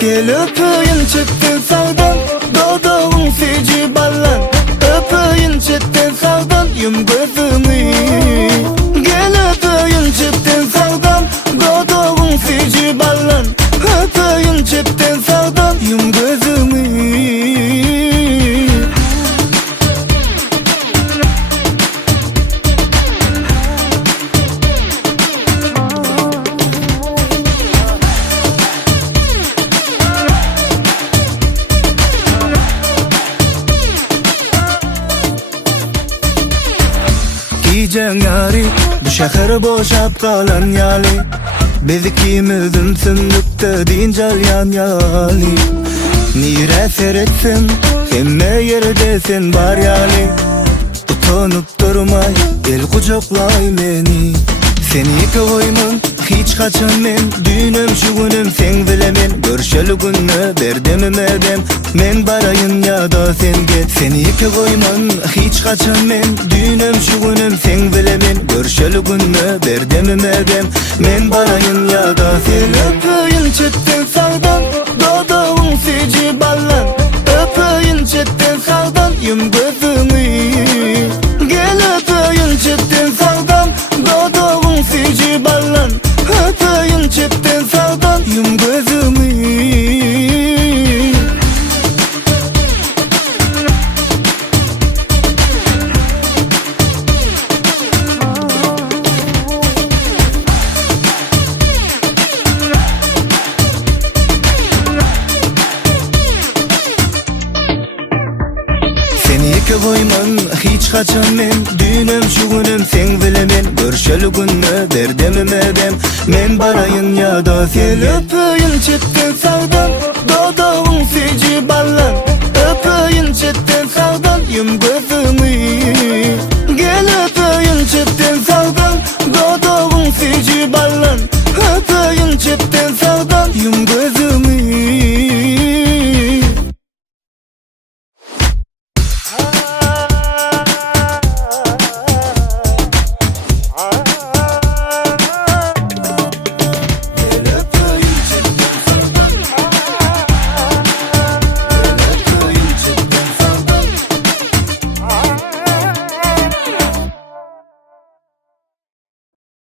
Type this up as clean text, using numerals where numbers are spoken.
Gel öpeyim çetten sağdan, dodağın feci ballan. Öpeyim çetten sağdan, yum gözümü. Gel öpeyim çetten sağdan, dodağın feci ballan. Öpeyim çetten sağdan, yum gözümü. Giyeceğin yari, bu şehir boşap kalan yali. Biz ikimizin sündükte dincal yan yali. Nire seyretsin, emme yerdesin bar yali. Utanıp durmay, el kucaklay beni. Seni koyman, hiç kaçan men. Düğünüm şu günüm sen bilemen. Görüşeli günü berdim medem. Men barayın ya da sen git. Seni koyman, hiç kaçan men. Düğünüm şu günüm sen bilemen. Görüşeli günü berdim medem. Men barayın ya da sen git. Öpeyim çetten sağdan, dodağın feci ballan. Öpeyim çetten sağdan, yum gözümü. Gel öpeyim çetten sağdan, dodağın feci ballan. Öpeyim çetten sağdan, yum gözümü. Seni koyman, hiç kaçan men. Düğünüm şu günüm sen bilemen. Görüşeli günü berdim medem. Men barayın ya da sen. Gel öpeyim çetten sağdan, dodağın feci